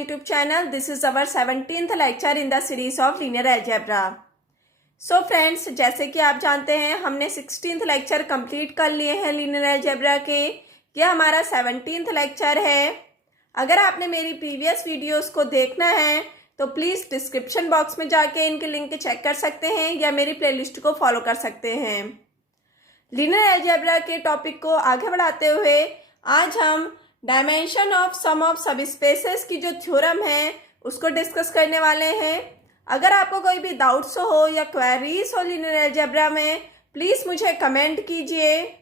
YouTube channel. This is our 17th lecture in the series of linear algebra. So friends, जैसे कि आप जानते हैं हमने 16th लेक्चर कंप्लीट कर लिए हैं linear algebra के. यह हमारा 17th लेक्चर है. अगर आपने मेरी प्रीवियस वीडियोस को देखना है तो प्लीज़ डिस्क्रिप्शन बॉक्स में जाके इनके लिंक चेक कर सकते हैं या मेरी प्लेलिस्ट को फॉलो कर सकते हैं. लिनियर अलजेब्रा के टॉपिक को आगे बढ़ाते हुए आज हम डायमेंशन ऑफ सम ऑफ सब स्पेसेस की जो थ्योरम है उसको डिस्कस करने वाले हैं. अगर आपको कोई भी डाउट्स हो या क्वेरीज हो लिनियर अलजेब्रा में, प्लीज़ मुझे कमेंट कीजिए.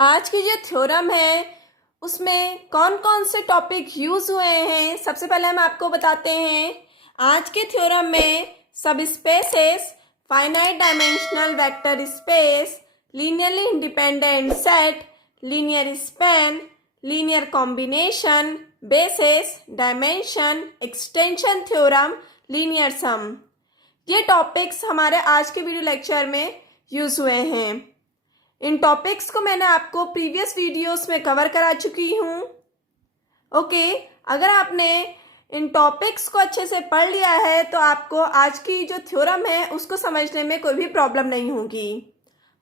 आज की जो थ्योरम है उसमें कौन कौन से टॉपिक यूज़ हुए हैं सबसे पहले हम आपको बताते हैं. आज के थ्योरम में subspaces, finite dimensional vector space, linearly independent set, linear span, linear combination, basis, dimension, extension theorem, linear sum, ये टॉपिक्स हमारे आज के वीडियो लेक्चर में यूज़ हुए हैं. इन टॉपिक्स को मैंने आपको प्रीवियस वीडियोस में कवर करा चुकी हूँ. ओके, अगर आपने इन टॉपिक्स को अच्छे से पढ़ लिया है तो आपको आज की जो थ्योरम है उसको समझने में कोई भी प्रॉब्लम नहीं होगी.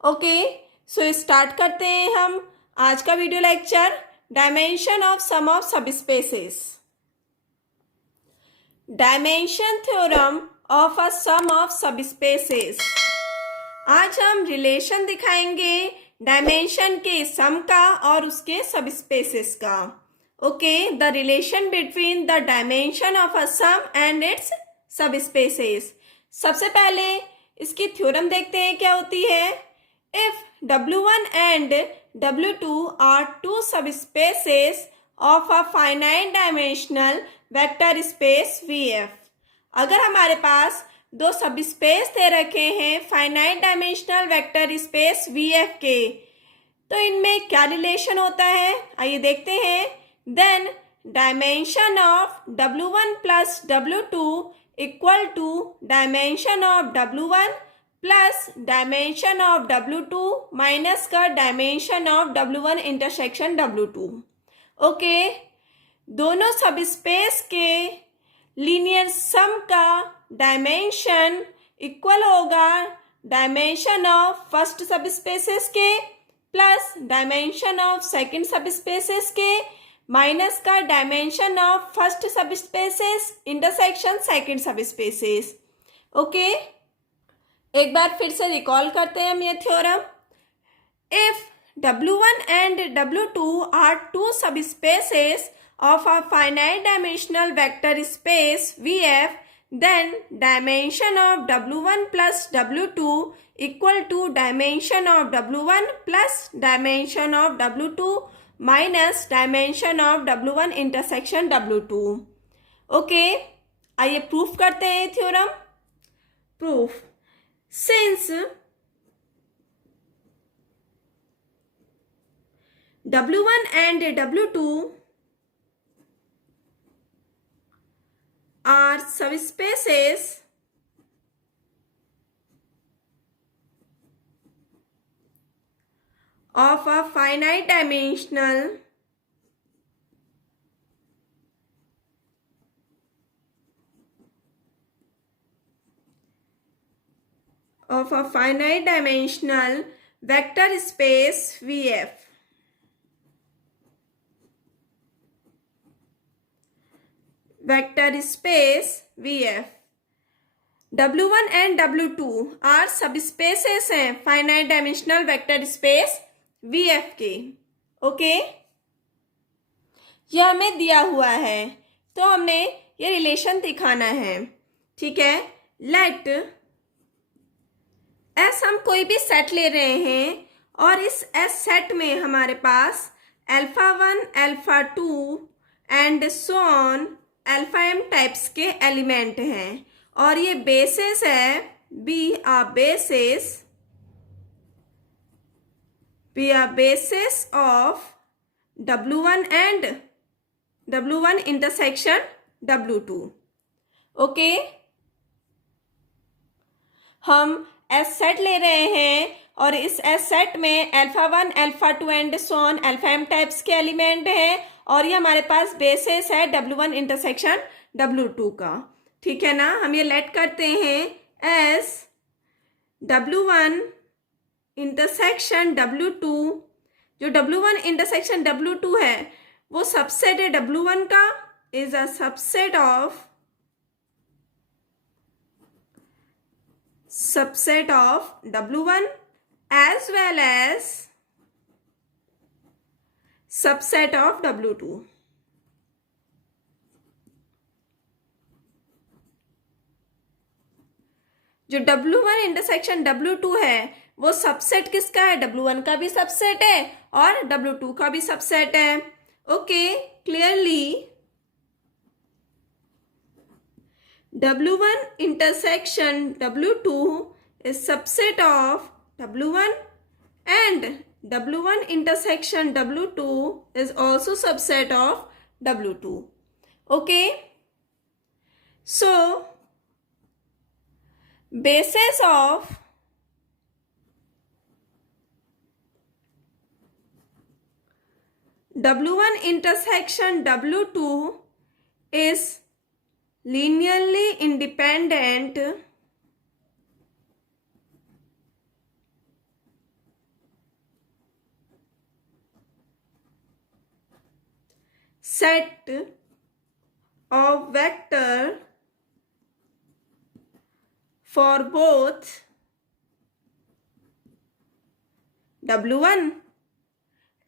ओके, सो स्टार्ट करते हैं हम आज का video lecture. Dimension of sum of subspaces. Dimension theorem of a sum of subspaces. आज हम रिलेशन दिखाएंगे डायमेंशन के सम का और उसके सब स्पेसेस का. Okay, the relation between the dimension of a sum and its subspaces. सबसे पहले इसकी थ्योरम देखते हैं क्या होती है. If W1 and W2 are two subspaces of a finite dimensional vector space VF. अगर हमारे पास दो सब स्पेस दे रखे हैं finite dimensional vector space VF के, तो इनमें क्या रिलेशन होता है आइए देखते हैं. Then dimension of W1 plus W2 equal to dimension of W1 plus dimension of W2 minus का dimension of W1 intersection W2. Okay, दोनों सब स्पेस के लीनियर सम का डायमेंशन इक्वल होगा dimension of first subspaces के plus dimension of second subspaces के minus का dimension of first subspaces intersection second subspaces. Okay, एक बार फिर से रिकॉल करते हैं हम ये theorem. If W1 and W2 are two subspaces of a finite dimensional vector space VF, then dimension of W1 plus W2 equal to dimension of W1 plus dimension of W2 minus dimension of W1 intersection W2. Okay, आइए proof करते हैं theorem. Proof. Since W1 and W2 are subspaces of a finite dimensional vector space VF. Vector space VF. W1 and W2 are subspaces हैं finite dimensional vector space VF के. Okay, यह हमें दिया हुआ है तो हमने ये रिलेशन दिखाना है. ठीक है, लेट एस हम कोई भी सेट ले रहे हैं और इस एस सेट में हमारे पास alpha 1, alpha 2 and so on alpha m types के एलिमेंट हैं और ये बेसिस है be a basis of W1 and W1 intersection W2. Okay, हम एस सेट ले रहे हैं और इस एस सेट में alpha 1 alpha 2 and so on alpha m types के एलिमेंट हैं और ये हमारे पास बेसिस है W1 इंटरसेक्शन W2 का। ठीक है ना, हम ये लेट करते हैं एस W1 इंटरसेक्शन W2। जो W1 इंटरसेक्शन W2 है वो सबसेट है W1 का, is a subset of W1 as well as subset of W2। जो W1 इंटरसेक्शन W2 है वो सबसेट किसका है? W1 का भी सबसेट है और W2 का भी सबसेट है। Okay, clearly W1 intersection W2 is subset of W1 and W1 intersection W2 is also subset of W2. Okay. So, basis of W1 intersection W2 is linearly independent set of vector for both W1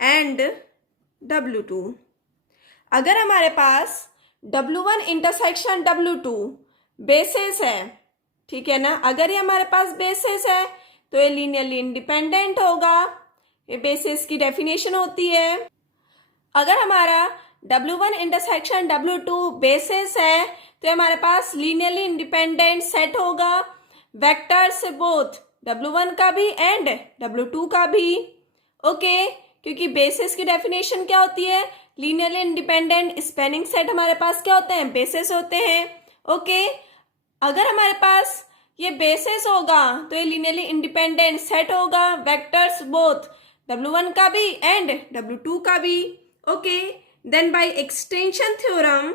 and W2। अगर हमारे पास W1 intersection W2 basis है, ठीक है ना, अगर ये हमारे पास बेसिस है तो ये लीनियरली इंडिपेंडेंट होगा। ये बेसिस की डेफिनेशन होती है। अगर हमारा W1 इंटरसेक्शन W2 बेसिस है तो ये हमारे पास लीनियरली इंडिपेंडेंट सेट होगा वेक्टर्स बोथ W1 का भी एंड W2 का भी। ओके, क्योंकि बेसिस की डेफिनेशन क्या होती है? लीनियरली इंडिपेंडेंट स्पैनिंग सेट हमारे पास क्या होते हैं? बेसिस होते हैं। ओके, अगर हमारे पास ये बेसिस होगा तो ये लीनियरली इंडिपेंडेंट सेट होगा वेक्टर्स बोथ W1 का भी एंड W2 का भी। Okay, then by extension theorem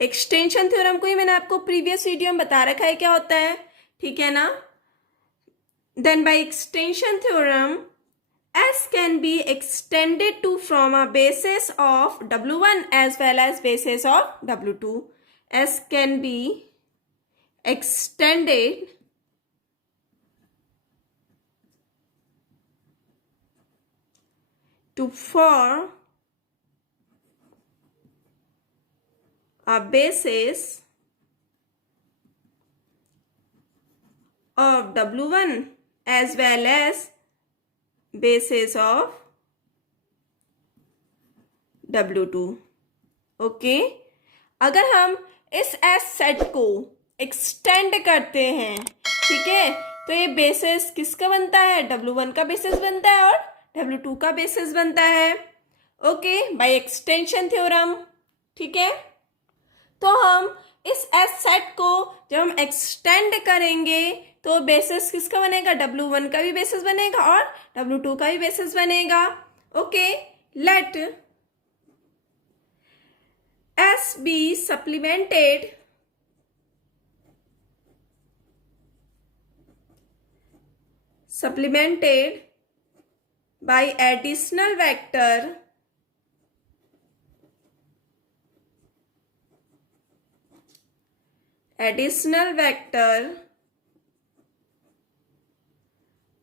extension theorem को ही मैंने आपको प्रीवियस वीडियो में बता रखा है क्या होता है, ठीक है ना। Then by extension theorem S can be extended to from a basis of W1 as well as basis of W2। S can be extended to form a basis of W1 as well as basis of W2। Okay, अगर हम इस S set को extend करते हैं, ठीक है, तो ये बेसिस किसका बनता है? W1 का बेसिस बनता है और W2 का बेसिस बनता है। Okay, by extension theorem. ठीक है, तो हम इस S सेट को जब हम एक्सटेंड करेंगे तो बेसिस किसका बनेगा? W1 का भी बेसिस बनेगा और W2 का भी बेसिस बनेगा। Okay, let S be supplemented by additional vector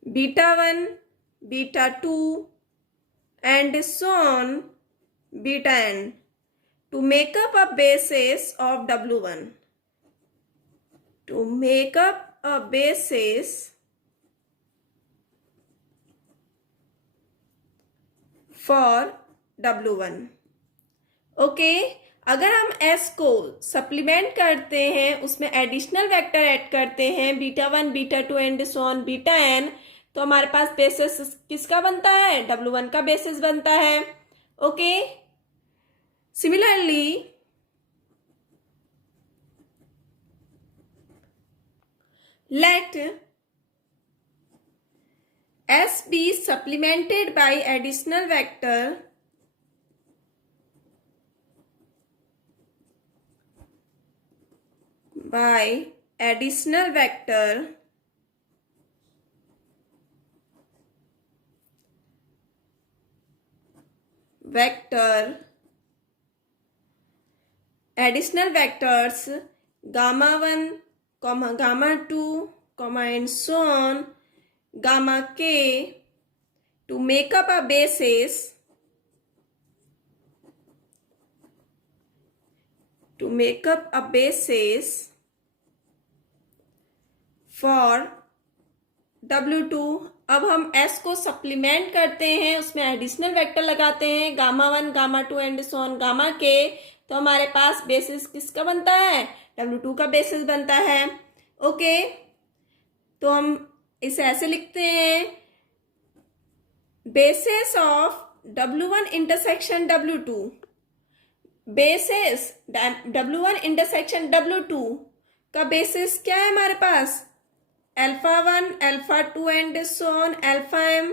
beta 1 beta 2 and so on beta n to make up a basis of W1, to make up a basis for W1। Okay, अगर हम S को supplement करते हैं, उसमें additional vector add करते हैं beta 1 beta 2 and so on beta n, तो हमारे पास बेसिस किसका बनता है, W1 का बेसिस बनता है। Okay, similarly let S be supplemented by additional vector additional vectors gamma 1 comma gamma 2 comma and so on gamma k to make up a basis for W2। अब हम S को supplement करते हैं, उसमें additional vector लगाते हैं gamma 1 gamma 2 and so on gamma के, तो हमारे पास बेसिस किसका बनता है, W2 का बेसिस बनता है। ओके, तो हम इसे ऐसे लिखते हैं, basis of W1 intersection W2, basis W1 intersection W2 का बेसिस क्या है हमारे पास, alpha 1 alpha 2 and so on alpha m।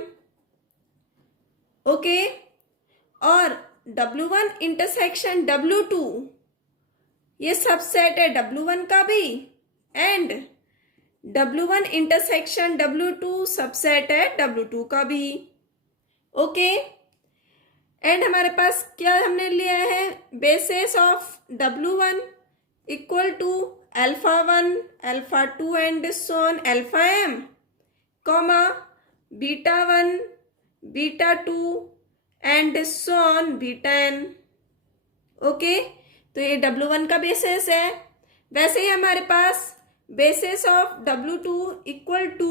Okay, और W1 इंटरसेक्शन W2 ये सबसेट है W1 का भी, and W1 intersection W2 subset है W2 का भी। ओके, एंड हमारे पास क्या हमने लिया है, basis of W1 equal to alpha 1 alpha 2 and so on alpha m comma beta 1 beta 2 and so on beta n। Okay, तो ये W1 का बेसिस है। वैसे ही हमारे पास basis of W2 equal to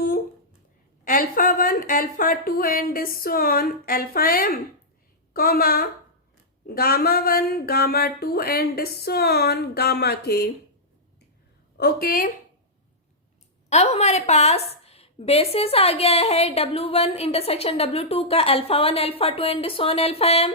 alpha 1 alpha 2 and so on alpha m comma gamma 1 gamma 2 and so on gamma के। Okay, अब हमारे पास बेसिस आ गया है W1 इंटरसेक्शन W2 का alpha 1 alpha 2 and so on alpha m,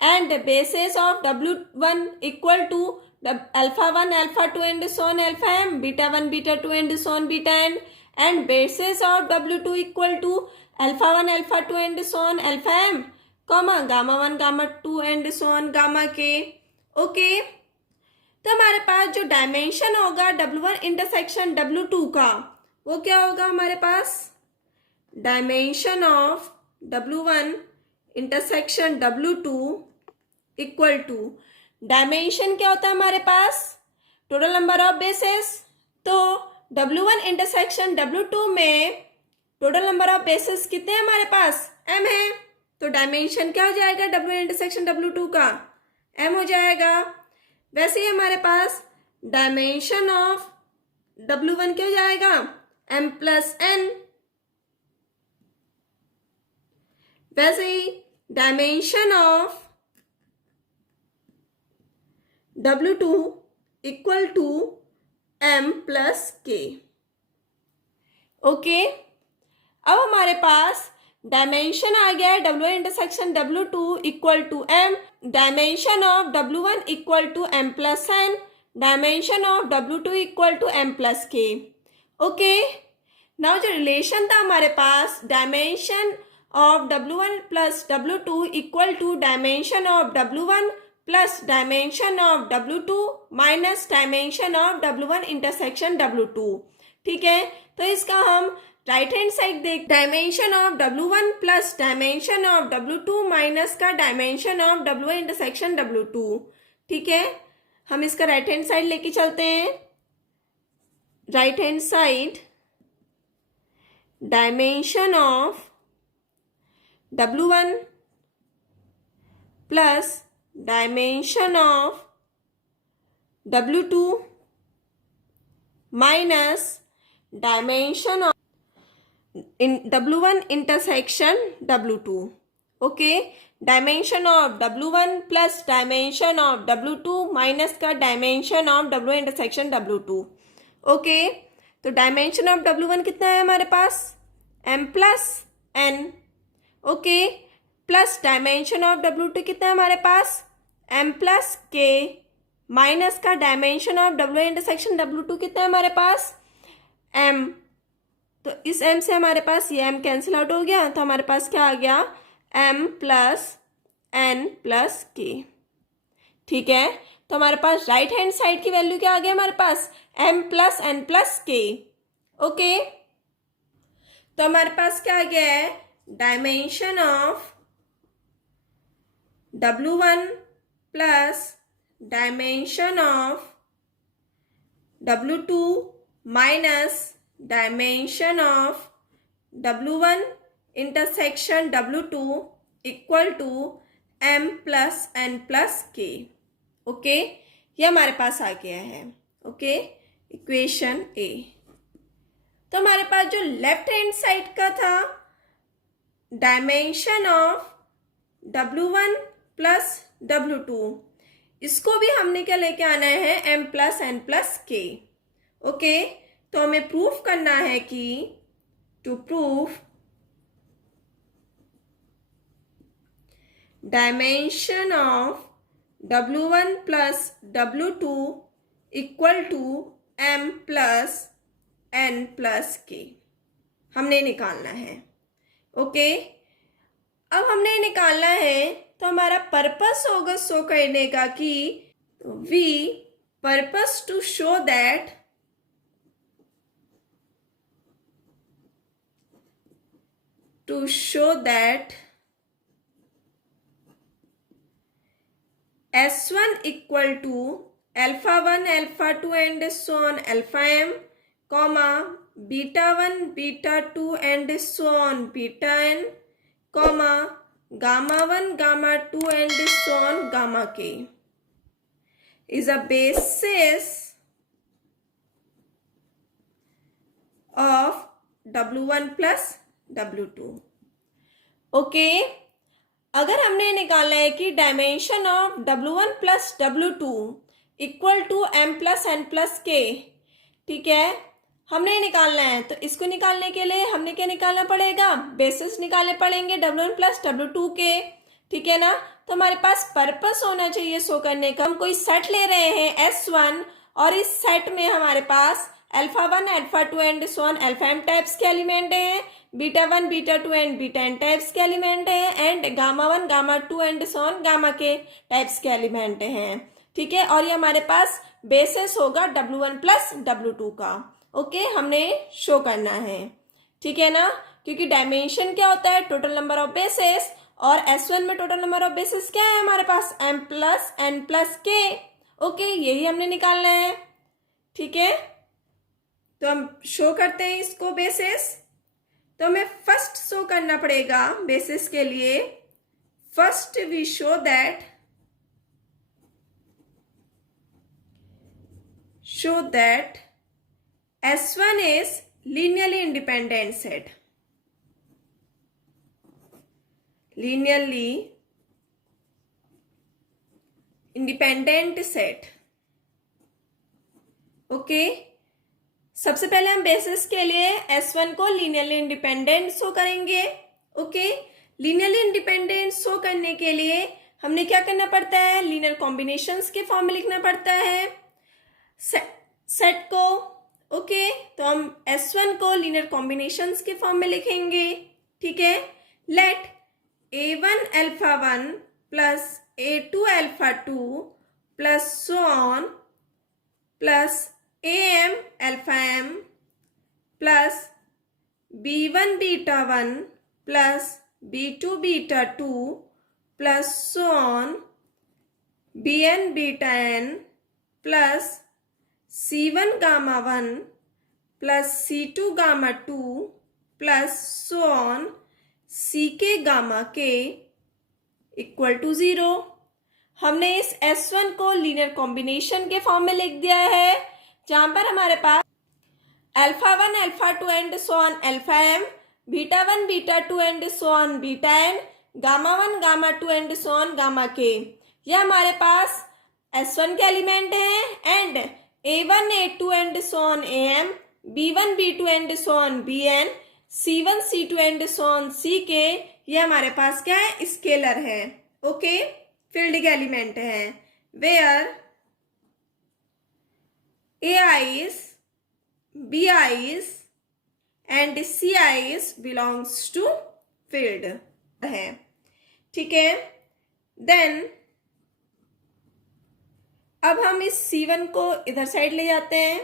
and basis of W1 equal to alpha 1 alpha 2 and so on alpha m beta 1 beta 2 and so on beta n, and basis of W2 equal to alpha 1 alpha 2 and so on alpha m comma gamma 1 gamma 2 and so on gamma के। Okay, तो हमारे पास जो dimension होगा W1 intersection W2 का वो क्या होगा, हमारे पास dimension of W1 intersection W2 equal to, dimension क्या होता है हमारे पास, टोटल नंबर ऑफ बेसिस। तो W1 इंटरसेक्शन W2 में टोटल नंबर ऑफ बेसिस कितने हैं हमारे पास, m है, तो डायमेंशन क्या हो जाएगा W1 इंटरसेक्शन W2 का, m हो जाएगा। वैसे ही हमारे पास डायमेंशन ऑफ W1 क्या हो जाएगा, m प्लस n। वैसे ही dimension of W2 equal to m plus k। Okay, अब हमारे पास डायमेंशन आ गया है W1 intersection W2 equal to m, dimension of W1 equal to m plus n, dimension of W2 equal to m plus k। Okay, now जो relation था हमारे पास, dimension of W1 plus W2 equal to dimension of W1 plus dimension of W2 minus dimension of W1 intersection W2। ठीक है, तो इसका हम right hand side देख, dimension of W1 plus dimension of W2 minus का dimension of W1 intersection W2। ठीक है, हम इसका राइट हैंड साइड लेके चलते हैं। Right hand side dimension of W1 plus dimension of W2 minus dimension of W1 intersection W2। Okay, dimension of W1 plus dimension of W2 minus का dimension of W1 intersection W2। Okay, तो dimension of W1 कितना है हमारे पास, m plus n, okay, plus dimension of W2 कितना है हमारे पास, m प्लस k, माइनस का dimension of W intersection W2 कितना है हमारे पास, m। तो इस m से हमारे पास ये m कैंसिल आउट हो गया, तो हमारे पास क्या आ गया, m plus n plus k। ठीक है, तो हमारे पास राइट हैंड साइड की वैल्यू क्या आ गया हमारे पास, m plus n plus k, okay. तो हमारे पास क्या आ गया है, dimension of W1 plus dimension of W2 minus dimension of W1 intersection W2 equal to m plus n plus k, okay. ये हमारे पास आ गया है, ओके, इक्वेशन ए। तो हमारे पास जो लेफ्ट हैंड साइड का था, dimension of W1 plus W2, इसको भी हमने क्या लेके आना है, m plus n plus k, okay. तो हमें प्रूफ करना है कि to proof dimension of W1 plus W2 equal to m plus n plus k हमने निकालना है, ओके। अब हमने निकालना है तो हमारा पर्पस होगा शो करने का कि we purpose to show that S1 equal to alpha 1, alpha 2 and so on alpha m, comma beta 1, beta 2 and so on beta n, comma gamma 1, gamma 2 and so on gamma k is a basis of W1 plus W2, okay. अगर हमने निकालना है कि dimension of W1 plus W2 equal to m plus n plus k, ठीक है, हमने निकालना है, तो इसको निकालने के लिए हमने क्या निकालना पड़ेगा, बेसिस निकालने पड़ेंगे W1 प्लस W2 के, ठीक है ना। तो हमारे पास पर्पस होना चाहिए शो करने का। हम कोई सेट ले रहे हैं S1 और इस सेट में हमारे पास alpha 1, alpha 2 and so on alpha m types के एलिमेंट हैं, beta 1, beta 2 and beta n types के एलिमेंट हैं, and gamma 1, gamma 2 and so on gamma के टाइप्स के एलिमेंट हैं, ठीक है। और ये हमारे पास बेसिस होगा W1 प्लस W2 का, ओके, हमने शो करना है, ठीक है ना। क्योंकि डायमेंशन क्या होता है, टोटल नंबर ऑफ बेसिस, और S1 में टोटल नंबर ऑफ बेसिस क्या है हमारे पास, m plus n plus k, okay, यही हमने निकालना है, ठीक है। तो हम शो करते हैं इसको बेसिस। तो हमें फर्स्ट शो करना पड़ेगा बेसिस के लिए, first we show that S1 is linearly independent set, linearly independent set, okay. सबसे पहले हम बेसिस के लिए S1 को लीनियरली इंडिपेंडेंट शो करेंगे, ओके। लीनियरली इंडिपेंडेंट शो करने के लिए हमने क्या करना पड़ता है, लीनियर कॉम्बिनेशंस के फॉर्म में लिखना पड़ता है सेट को, ओके। तो हम S1 को लीनियर कॉम्बिनेशंस के फॉर्म में लिखेंगे, ठीक है। Let A1 alpha 1 plus A2 alpha 2 plus so on plus AM alpha m plus B1 beta 1 plus B2 beta 2 plus so on Bn beta n plus C1 gamma 1 plus C2 gamma 2 plus so on Ck gamma k equal to 0। हमने इस S1 को linear combination के form में लिख दिया है, जहां पर हमारे पास alpha 1, alpha 2 and so on alpha m, beta 1, beta 2 and so on beta n, gamma 1, gamma 2 and so on gamma k, ये हमारे पास S1 के एलिमेंट हैं। And A1, A2 and so on AM, B1, B2 and so on Bn, C1 C2 and so on Ck ये हमारे पास क्या है, स्केलर है। ओके, फील्ड के एलिमेंट है। Where Ai's, Bi's and Ci's belongs to field है। ठीक है, देन अब हम इस C1 को इधर साइड ले जाते हैं।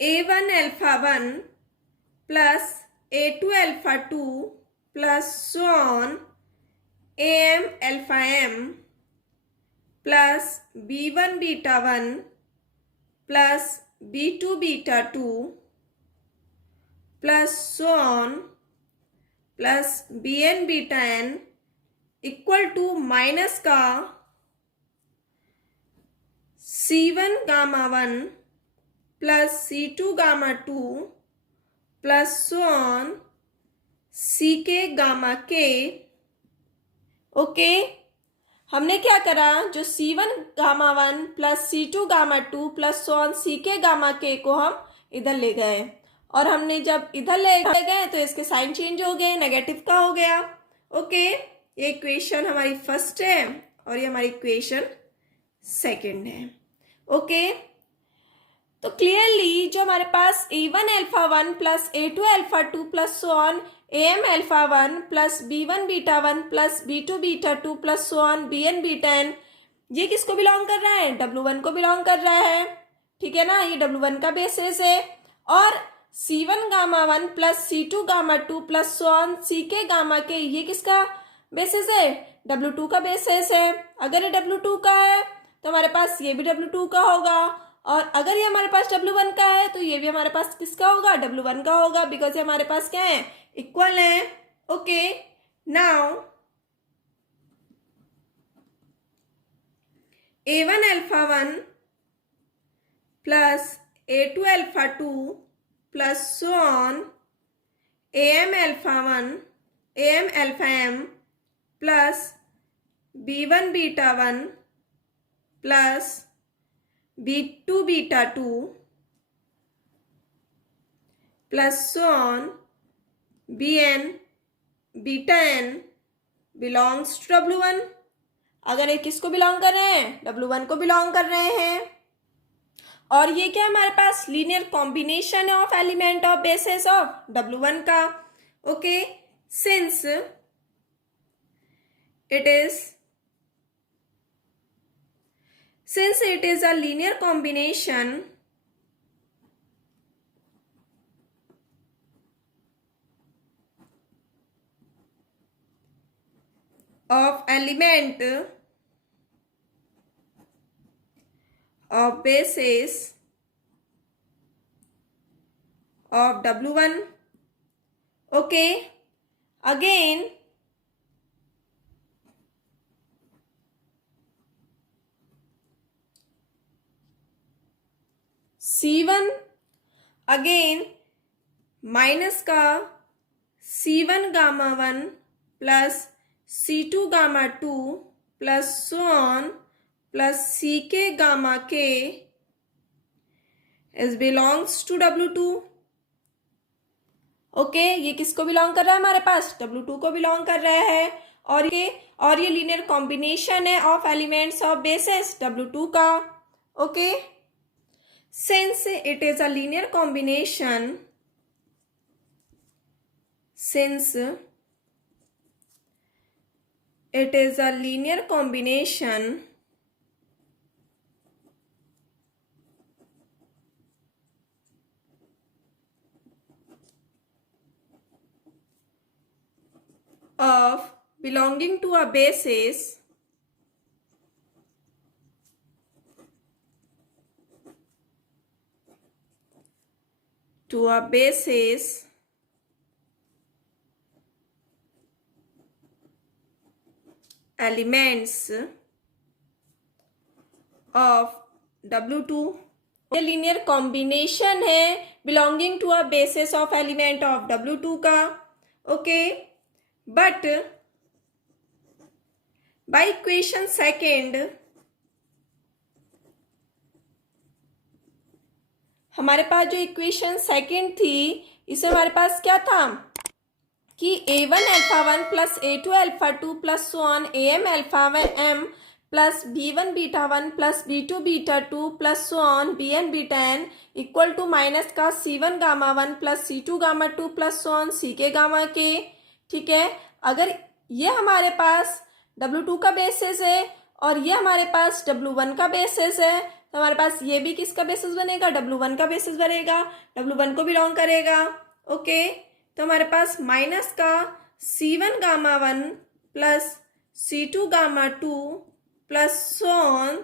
A1 alpha 1 plus A2 alpha 2 plus so on AM alpha M plus B1 beta 1 plus B2 beta 2 plus so on plus Bn beta n equal to minus का C1 gamma 1 plus C2 gamma 2 plus so on Ck gamma k। Okay, हमने क्या करा, जो C1 gamma 1 plus C2 gamma 2 plus so on Ck gamma k को हम इधर ले गए, और हमने जब इधर ले गए तो इसके साइन चेंज हो गए, नेगेटिव का हो गया। ओके, ये इक्वेशन हमारी फर्स्ट है और ये हमारी इक्वेशन सेकंड है। ओके, तो क्लियरली जो हमारे पास A1 alpha 1 plus A2 alpha 2 plus so on AM alpha 1 plus B1 beta 1 plus B2 beta 2 plus so on Bn beta n, ये किसको बिलोंग कर रहा है, W1 को बिलोंग कर रहा है। ठीक है ना, ये W1 का बेसिस है। और C1 gamma 1 plus C2 gamma 2 plus so on Ck gamma k, ये किसका बेसिस है, W2 का बेसिस है। अगर ये W2 का है तो हमारे पास ये भी W2 का होगा, और अगर ये हमारे पास W1 का है तो ये भी हमारे पास किसका होगा, W1 का होगा, बिकॉज ये हमारे पास क्या है, इक्वल है। Okay, now A1 alpha 1 plus A2 alpha 2 plus so on AM alpha 1 AM alpha m plus B1 beta 1 plus B2 beta 2 plus so on Bn beta n belongs to W1। अगर ये किसको belong कर रहे हैं, W1 को belong कर रहे हैं। और ये क्या हमारे पास linear combination of element of basis of W1 का। Okay, since it is a linear combination of element of basis of W1. Okay, again C1 again minus का C1 gamma 1 plus C2 gamma 2 plus so on plus Ck gamma k is belongs to W2। Okay, ये किसको belong कर रहा है, हमारे पास W2 को belong कर रहा है। और ये लीनियर कॉम्बिनेशन है of elements of basis W2 का। Okay, since it is a linear combination of belonging to a basis elements of W2। ये लीनियर कॉम्बिनेशन है belonging to a basis of element of W2 का। Okay, but by equation second हमारे पास जो equation second थी इसमें हमारे पास क्या था कि A1 alpha 1 plus A2 alpha 2 plus so on AM alpha M plus B1 beta 1 plus B2 beta 2 plus so on BN beta N equal to minus का C1 gamma 1 plus C2 gamma 2 plus so on CK gamma K। ठीक है, अगर ये हमारे पास W2 का basis है और ये हमारे पास W1 का बेसिस है, तो हमारे पास ये भी किसका बेसिस बनेगा, W1 का बेसिस बनेगा, W1 को बिलोंग करेगा। ओके, तो हमारे पास माइनस का C1 gamma 1 plus C2 gamma 2 plus so on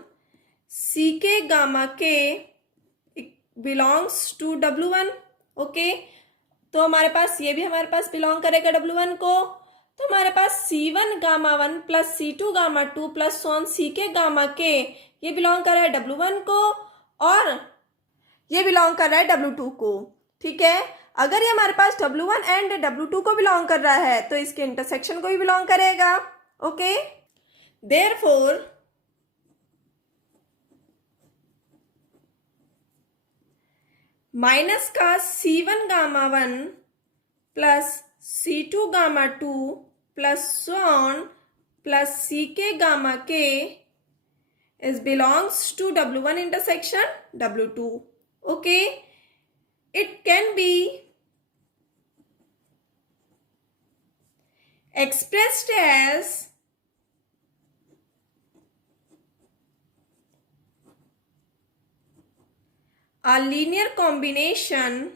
CK gamma K belongs to W1। Okay, तो हमारे पास ये भी हमारे पास बिलोंग करेगा W1 को। तो हमारे पास C1 gamma 1 plus C2 gamma 2 plus so on CK gamma K ये बिलोंग कर रहा है W1 को और ये बिलोंग कर रहा है W2 को। ठीक है, अगर ये हमारे पास W1 एंड W2 को बिलोंग कर रहा है तो इसके इंटरसेक्शन को भी बिलोंग करेगा। ओके, देयरफॉर माइनस का C1 gamma 1 plus C2 gamma 2 plus so on plus CK gamma K is belongs to W1 intersection W2. Okay, it can be expressed as a linear combination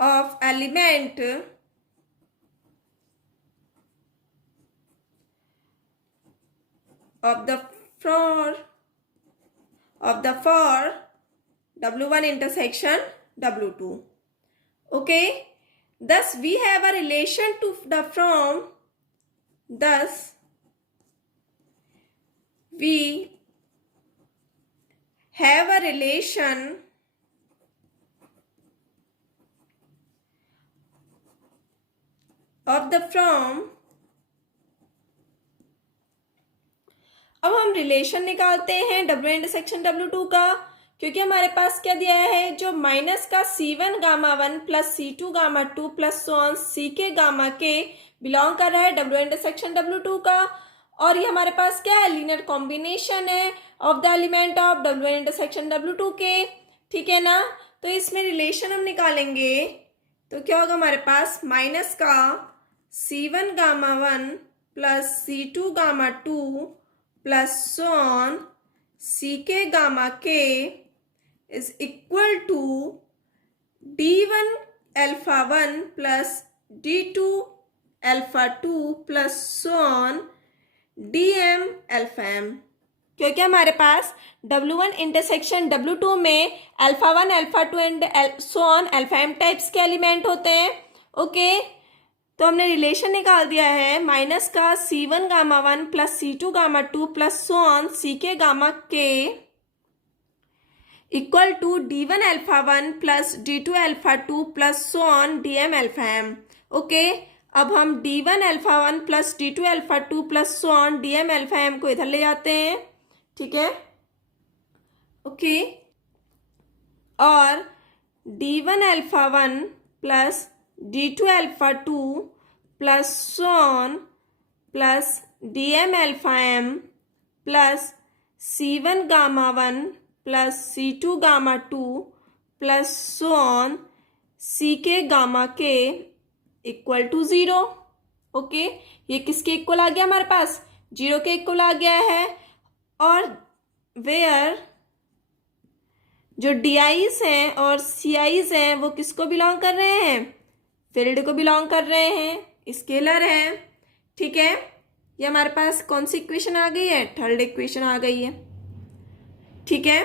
of element of the for W1 intersection W2. Okay, thus we have a relation to the from, thus we have a relation of the from। अब हम relation निकालते हैं W intersection W2 का, क्योंकि हमारे पास क्या दिया है, जो माइनस का C1 gamma 1 plus C2 gamma 2 plus so on CK gamma K belong कर रहा है W इंटरसेक्शन W2 का, और ये हमारे पास क्या है, लीनियर कॉम्बिनेशन है of the element of W intersection W2 के। ठीक है ना, तो इसमें रिलेशन हम निकालेंगे तो क्या होगा, हमारे पास माइनस का C1 gamma 1 plus C2 gamma 2 plus so on CK gamma K is equal to D1 alpha 1 plus D2 alpha 2 plus so on DM alpha M, क्योंकि हमारे पास W1 इंटरसेक्शन W2 में alpha 1 alpha 2 and so on alpha M types के element होते हैं। Okay, तो हमने relation निकाल दिया है माइनस का C1 gamma 1 plus C2 gamma 2 plus so on CK gamma K equal to D1 alpha 1 plus D2 alpha 2 plus so on DM alpha M। Okay, अब हम D1 alpha 1 plus D2 alpha 2 plus so on DM alpha M को इधर ले जाते हैं। ठीक है, okay, और D1 alpha 1 plus D2 alpha 2 plus so on plus DM alpha M plus C1 gamma 1 plus C2 gamma 2 plus so on CK gamma K equal to 0। Okay, ये किसके इक्वल आ गया, हमारे पास 0 के इक्वल आ गया है, और वेयर जो DIs हैं और CIs हैं वो किसको बिलोंग कर रहे हैं, फील्ड को बिलोंग कर रहे हैं, स्केलर है। ठीक है, ये हमारे पास कौन सी इक्वेशन आ गई है, थर्ड इक्वेशन आ गई है। ठीक है,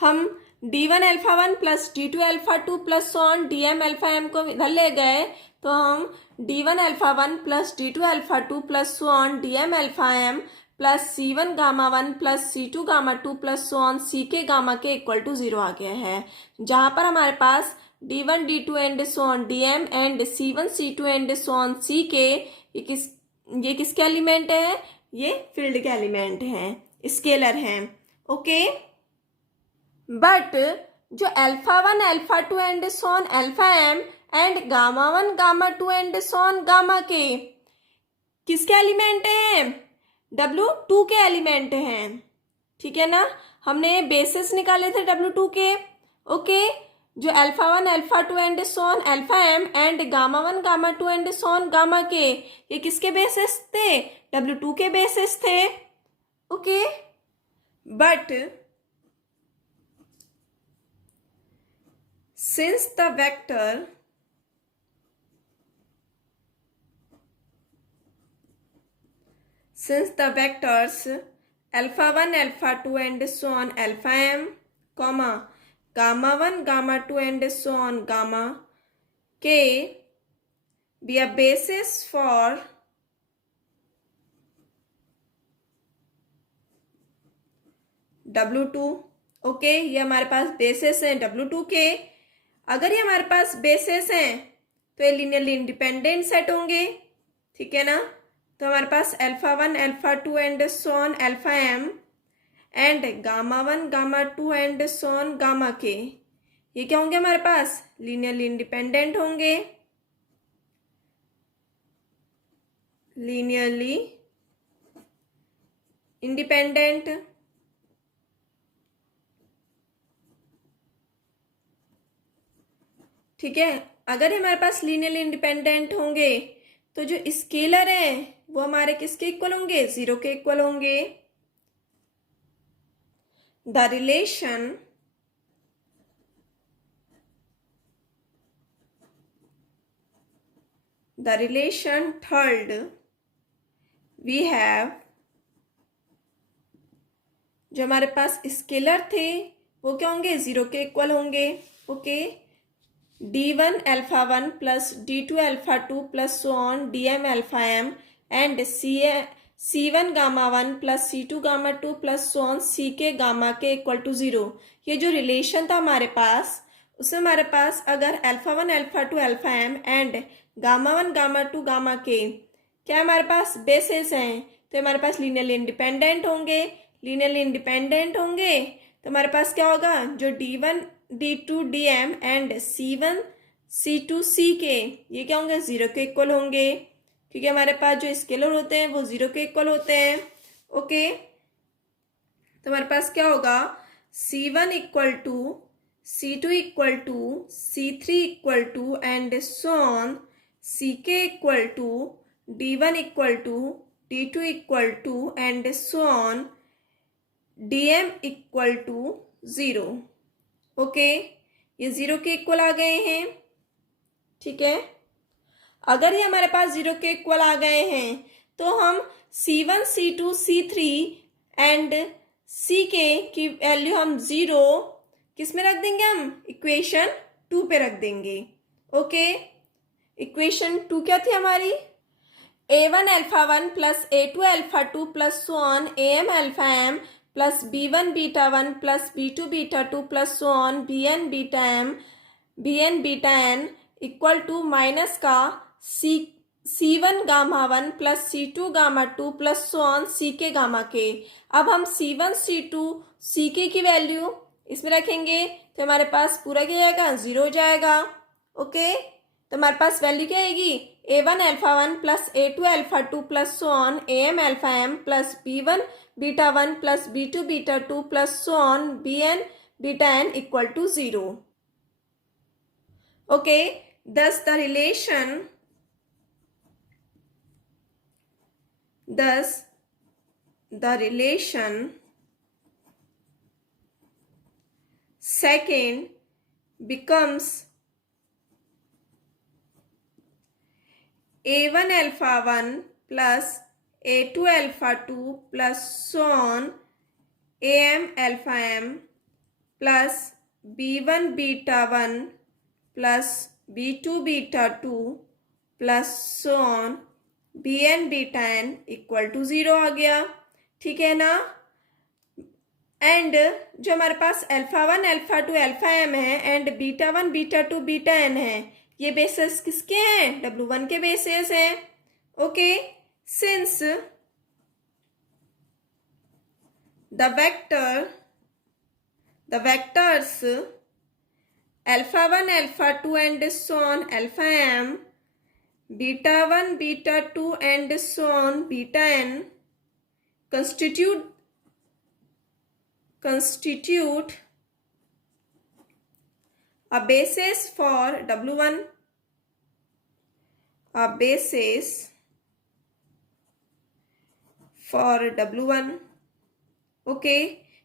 हम D1 alpha 1 plus D2 alpha 2 plus so on DM alpha M को इधर ले गए, तो हम D1 alpha 1 plus D2 alpha 2 plus so on DM alpha M plus C1 gamma 1 plus C2 gamma 2 plus so on CK gamma K equal to 0 आ गया है, जहाँ पर हमारे पास D1 D2 and so on DM and C1 C2 and so on CK ये किसके element है, ये फील्ड के एलिमेंट हैं, स्केलर हैं। ओके, बट जो alpha 1 alpha 2 and so on alpha m and gamma 1 gamma 2 and so on gamma k किसके element हैं? W2 के एलिमेंट हैं। ठीक है ना, हमने बेसिस निकाले थे W2 के। ओके, जो alpha 1 alpha 2 and so on alpha m and gamma 1 gamma 2 and so on gamma k ये किसके बेसिस थे? W2 के बेसिस थे। Okay, but since the vectors alpha 1 alpha 2 and so on alpha m comma gamma 1 gamma 2 and so on gamma k be a basis for W2। Okay, ये हमारे पास basis हैं W2 के। अगर ये हमारे पास बेसिस हैं तो ये लीनियरली इंडिपेंडेंट सेट होंगे। ठीक है ना, तो हमारे पास alpha 1 alpha 2 and so on alpha m and gamma 1 gamma 2 and so on gamma k ये क्या होंगे? हमारे पास लीनियरली इंडिपेंडेंट होंगे। Linearly independent. ठीक है, अगर हमारे पास लीनियरली इंडिपेंडेंट होंगे तो जो स्केलर हैं वो हमारे किसके इक्वल होंगे? 0 के इक्वल होंगे। The relation third we have, जो हमारे पास स्केलर थे वो क्या होंगे? 0 के इक्वल होंगे। Okay, D1 alpha 1 plus D2 alpha 2 plus so on DM alpha m and C1 gamma 1 plus C2 gamma 2 plus so on CK gamma k equal to 0। ये जो रिलेशन था हमारे पास, उसमें हमारे पास अगर alpha 1 alpha 2 alpha m and gamma 1 gamma 2 gamma k क्या हमारे पास बेसिस हैं, तो हमारे पास लीनियरली इंडिपेंडेंट होंगे। लीनियरली इंडिपेंडेंट होंगे तो हमारे पास क्या होगा? जो D1 D2 DM and C1 C2 CK ये क्या होंगे? 0 के इक्वल होंगे, क्योंकि हमारे पास जो स्केलर होते हैं वो 0 के इक्वल होते हैं। ओके, तो हमारे पास क्या होगा? C1 equal to C2 equal to C3 equal to and so on CK equal to D1 equal to D2 equal to and so on DM equal to 0। Okay, ये 0 के इक्वल आ गए हैं। ठीक है, अगर ये हमारे पास 0 के इक्वल आ गए हैं तो हम C1 C2 C3 and CK की वैल्यू हम 0 किस में रख देंगे? हम इक्वेशन 2 पे रख देंगे। ओके, इक्वेशन 2 क्या थी हमारी? A1 alpha 1 plus A2 alpha 2 plus so on AM alpha m plus B1 beta 1 plus B2 beta 2 plus so on BN beta m BN beta n equal to minus का C1 gamma 1 plus C2 gamma 2 plus so on CK gamma k। अब हम C1 C2 CK की value इसमें रखेंगे तो हमारे पास पूरा क्या जाएगा? 0 हो जाएगा। ओके, तो हमारे पास वैल्यू क्या आएगी? A1 alpha 1 plus A2 alpha 2 plus so on AM alpha m plus B1 beta 1 plus B2 beta 2 plus so on BN beta n equal to 0। Okay, thus the relation second becomes A1 alpha 1 plus A2 alpha 2 plus so on AM alpha m plus B1 beta 1 plus B2 beta 2 plus so on BN beta n equal to 0 आ गया। ठीक है ना, and जो हमारे पास alpha 1 alpha 2 alpha m है and beta 1 beta 2 beta n है, ये बेसिस किसके हैं? W1 के बेसिस हैं। Okay, since the vectors alpha 1 alpha 2 and so on alpha m, beta 1 beta 2 and so on beta n constitute a basis for W1, a basis for W1. Okay,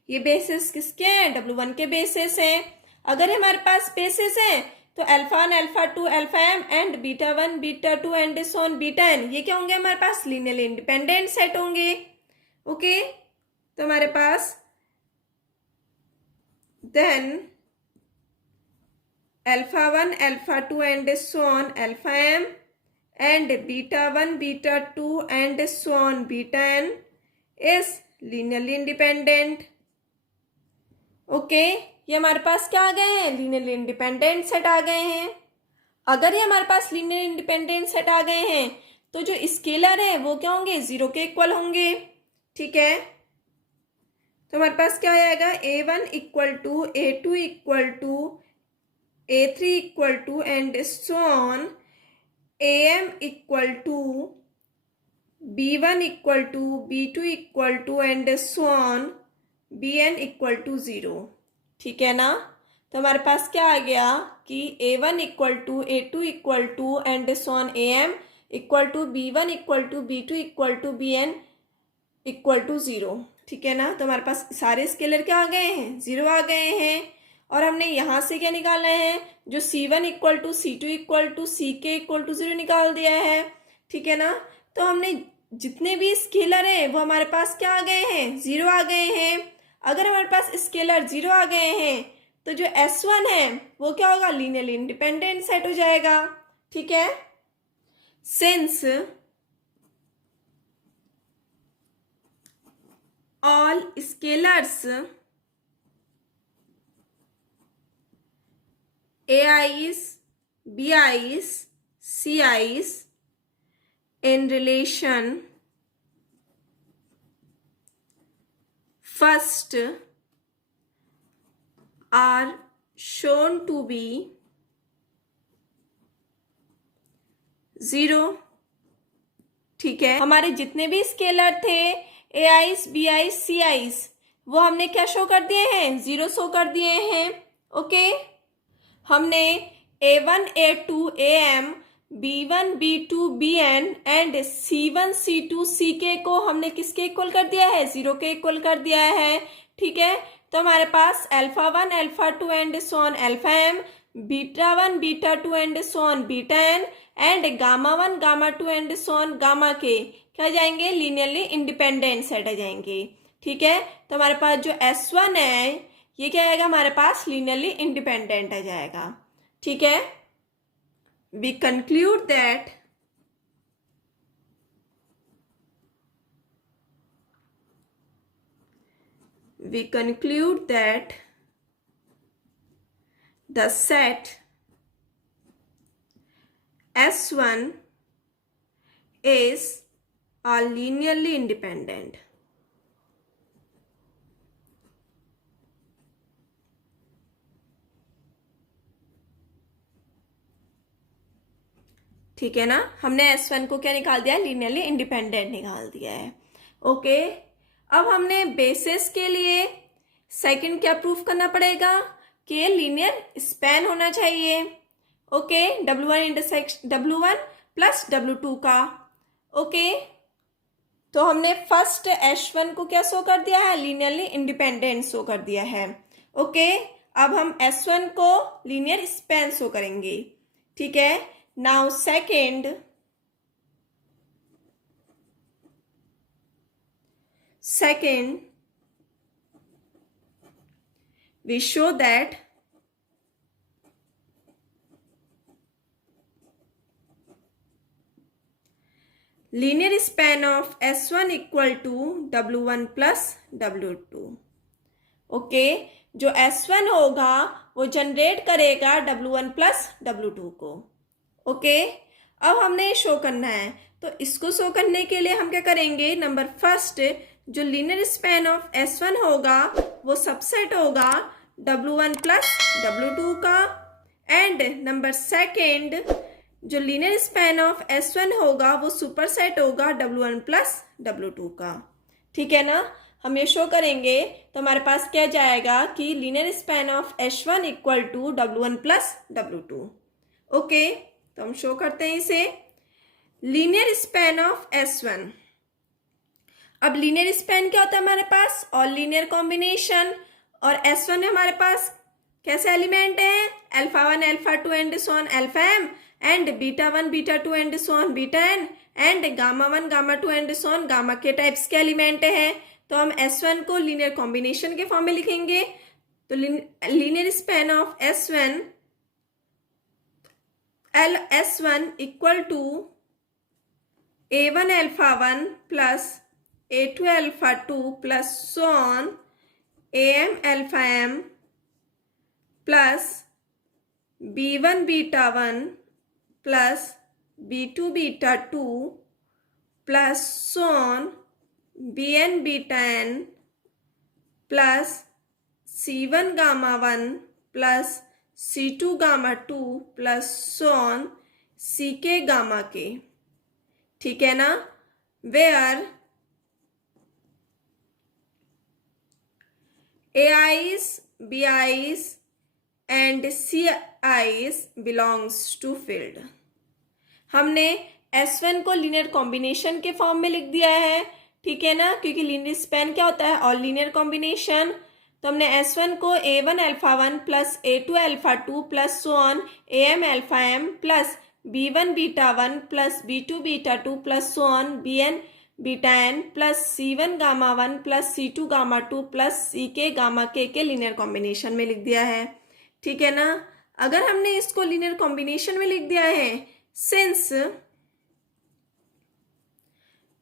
ये basis किसके हैं? W1 के basis हैं. अगर हमारे पास basis है तो alpha 1 alpha 2 alpha m and beta 1 beta 2 and so on beta n, ये क्या होंगे हमारे पास? लीनियरली इंडिपेंडेंट सेट होंगे. ओके, तो हमारे पास then alpha 1 alpha 2 and so on alpha m and beta 1 beta 2 and so on beta n is linearly independent. Okay, ये हमारे पास क्या आ गए हैं? लीनियरली इंडिपेंडेंट सेट आ गए हैं. अगर ये हमारे पास लीनियर इंडिपेंडेंट सेट आ गए हैं तो जो स्केलर है वो क्या होंगे? जीरो के इक्वल होंगे. ठीक है, तो हमारे पास क्या आएगा? A1 equal to A2 equal to A3 equal to and so on AM equal to B1 equal to B2 equal to and so on Bn equal to 0. ठीक है ना? तो हमारे पास क्या आ गया कि A1 equal to A2 equal to and so on AM equal to B1 equal to B2 equal to Bn equal to 0. ठीक है ना? तो हमारे पास सारे स्केलर क्या आ गए हैं? 0 आ गए हैं. और हमने यहाँ से क्या निकाला है? जो C1 equal to C2 equal to CK equal to 0 निकाल दिया है. ठीक है ना? तो हमने जितने भी स्केलर हैं वो हमारे पास क्या आ गए हैं? 0 आ गए हैं. अगर हमारे पास स्केलर 0 आ गए हैं तो जो S1 है वो क्या होगा? लीनियरली इंडिपेंडेंट सेट हो जाएगा. ठीक है, since all scalars AIs, BIs, CIs in relation first are shown to be 0. ठीक है, हमारे जितने भी स्केलर थे AIs, BIs, CIs वो हमने क्या शो कर दिए हैं? 0 शो कर दिए हैं. ओके, हमने A1, A2, AM, B1, B2, Bn and C1, C2, CK को हमने किसके इक्वल कर दिया है? 0 के इक्वल कर दिया है. ठीक है, तो हमारे पास alpha 1 alpha 2 and so on alpha m, beta 1 beta 2 and so on beta n and gamma 1 gamma 2 and so on gamma k क्या जाएंगे? लीनियरली इंडिपेंडेंट सेट आ जाएंगे. ठीक है, तो हमारे पास जो S1 है ये क्या आएगा? हमारे पास लीनियरली इंडिपेंडेंट आ जाएगा. ठीक है, we conclude that the set S1 is are linearly independent. ठीक है ना? हमने S1 को क्या निकाल दिया? लीनियरली इंडिपेंडेंट निकाल दिया है. ओके, अब हमने बेसिस के लिए सेकंड क्या प्रूफ करना पड़ेगा? कि लीनियर स्पैन होना चाहिए. Okay, W1 intersection W1 plus W2 का. ओके, तो हमने फर्स्ट S1 को क्या शो कर दिया है? लीनियरली इंडिपेंडेंट शो कर दिया है. ओके, अब हम S1 को लीनियर स्पैन शो करेंगे. ठीक है, now second we show that linear span of S1 equal to W1 plus W2. Okay, जो S1 होगा वो जनरेट करेगा W1 प्लस W2 को. ओके, अब हमने शो करना है तो इसको शो करने के लिए हम क्या करेंगे? नंबर फर्स्ट जो लीनियर स्पैन ऑफ S1 होगा वो सबसेट होगा W1 प्लस W2 का। एंड नंबर सेकेंड, जो लीनियर स्पैन ऑफ S1 होगा वो सुपरसेट होगा W1 प्लस W2 का। ठीक है ना, हम ये शो करेंगे तो हमारे पास क्या जाएगा कि linear span of S1 equal to W1 plus W2। Okay, तो हम शो करते हैं इसे। लीनियर स्पैन ऑफ S1, अब लीनियर स्पैन क्या होता है हमारे पास, और लीनियर कॉम्बिनेशन। और S1 में हमारे पास कैसे एलिमेंट है, alpha 1 alpha 2 and so on alpha m, and beta 1 beta 2 and so on beta n, and gamma 1 gamma 2 and so on gamma के टाइप्स के एलिमेंट है। तो हम S1 को लीनियर कॉम्बिनेशन के फॉर्म में लिखेंगे। तो linear span of S1 equal to A1 alpha 1 plus A2 alpha 2 plus so on AM alpha m plus B1 beta 1 plus B2 beta 2 plus so on Bn beta n plus C1 gamma 1 plus C2 gamma 2 plus so on Ck gamma k. ठीक है ना, where AIs, BIs and CIs belongs to field। हमने S1 को linear combination के form में लिख दिया है। ठीक है ना, क्योंकि लीनियर स्पैन क्या होता है, और लीनियर कॉम्बिनेशन। तो हमने S1 को A1 alpha 1 plus A2 alpha 2 plus so on AM alpha m plus B1 beta 1 plus B2 beta 2 plus so on Bn beta n plus C1 gamma 1 plus C2 gamma 2 plus Ck gamma के linear combination में लिख दिया है। ठीक है ना, अगर हमने इसको लीनियर कॉम्बिनेशन में लिख दिया है, सिंस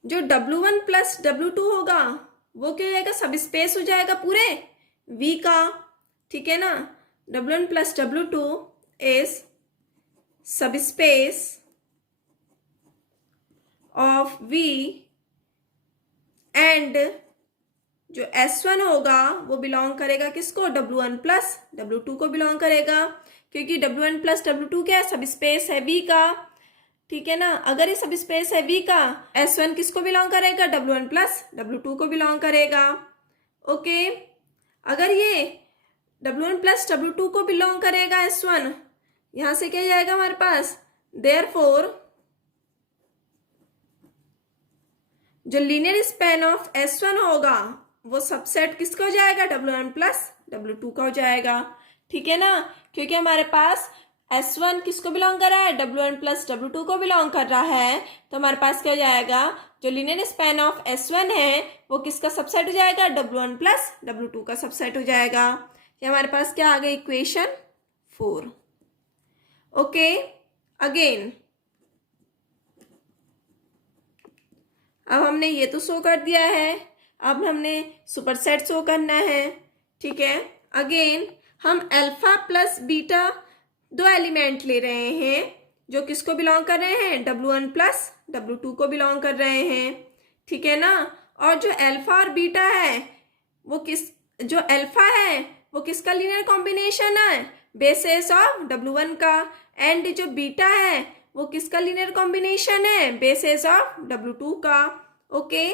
जो W1 प्लस W2 होगा वो क्या हो जाएगा, सब स्पेस हो जाएगा पूरे V का। ठीक है ना, W1 प्लस W2 इज सब स्पेस ऑफ V, एंड जो S1 होगा वो बिलोंग करेगा किसको, W1 प्लस W2 को बिलोंग करेगा, क्योंकि W1 प्लस W2 क्या है, सब स्पेस है V का। ठीक है ना, अगर ये सब स्पेस है V का, S1 किसको बिलोंग करेगा, W1 प्लस W2 को बिलोंग करेगा। ओके, अगर ये W1 प्लस W2 को बिलोंग करेगा S1, यहां से क्या जाएगा हमारे पास, देयरफॉर जो लीनियर स्पैन ऑफ S1 होगा वो सबसेट किसका हो जाएगा, W1 प्लस W2 का हो जाएगा। ठीक है ना, क्योंकि हमारे पास S1 किसको बिलोंग कर रहा है, W1 प्लस W2 को बिलोंग कर रहा है। तो हमारे पास क्या हो जाएगा, जो लीनियर स्पैन ऑफ S1 है वो किसका सबसेट हो जाएगा, W1 प्लस W2 का सबसेट हो जाएगा। ये हमारे पास क्या आ गई, इक्वेशन 4। ओके, अगेन अब हमने ये तो शो कर दिया है, अब हमने सुपरसेट शो करना है। ठीक है, अगेन हम अल्फा प्लस बीटा दो एलिमेंट ले रहे हैं जो किसको बिलोंग कर रहे हैं, W1 प्लस W2 को बिलोंग कर रहे हैं। ठीक है ना, और जो अल्फा और बीटा है वो जो अल्फा है वो किसका लीनियर कॉम्बिनेशन है, बेसिस ऑफ W1 का, एंड जो बीटा है वो किसका लीनियर कॉम्बिनेशन है, बेसिस ऑफ W2 का। Okay,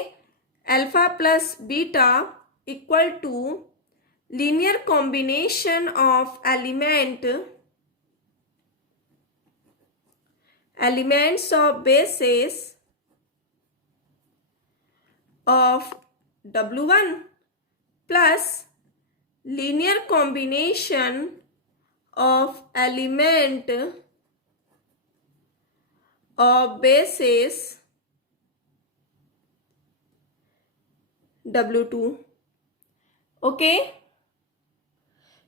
alpha plus beta equal to linear combination of elements of basis of W1 plus linear combination of element of basis W2। Okay,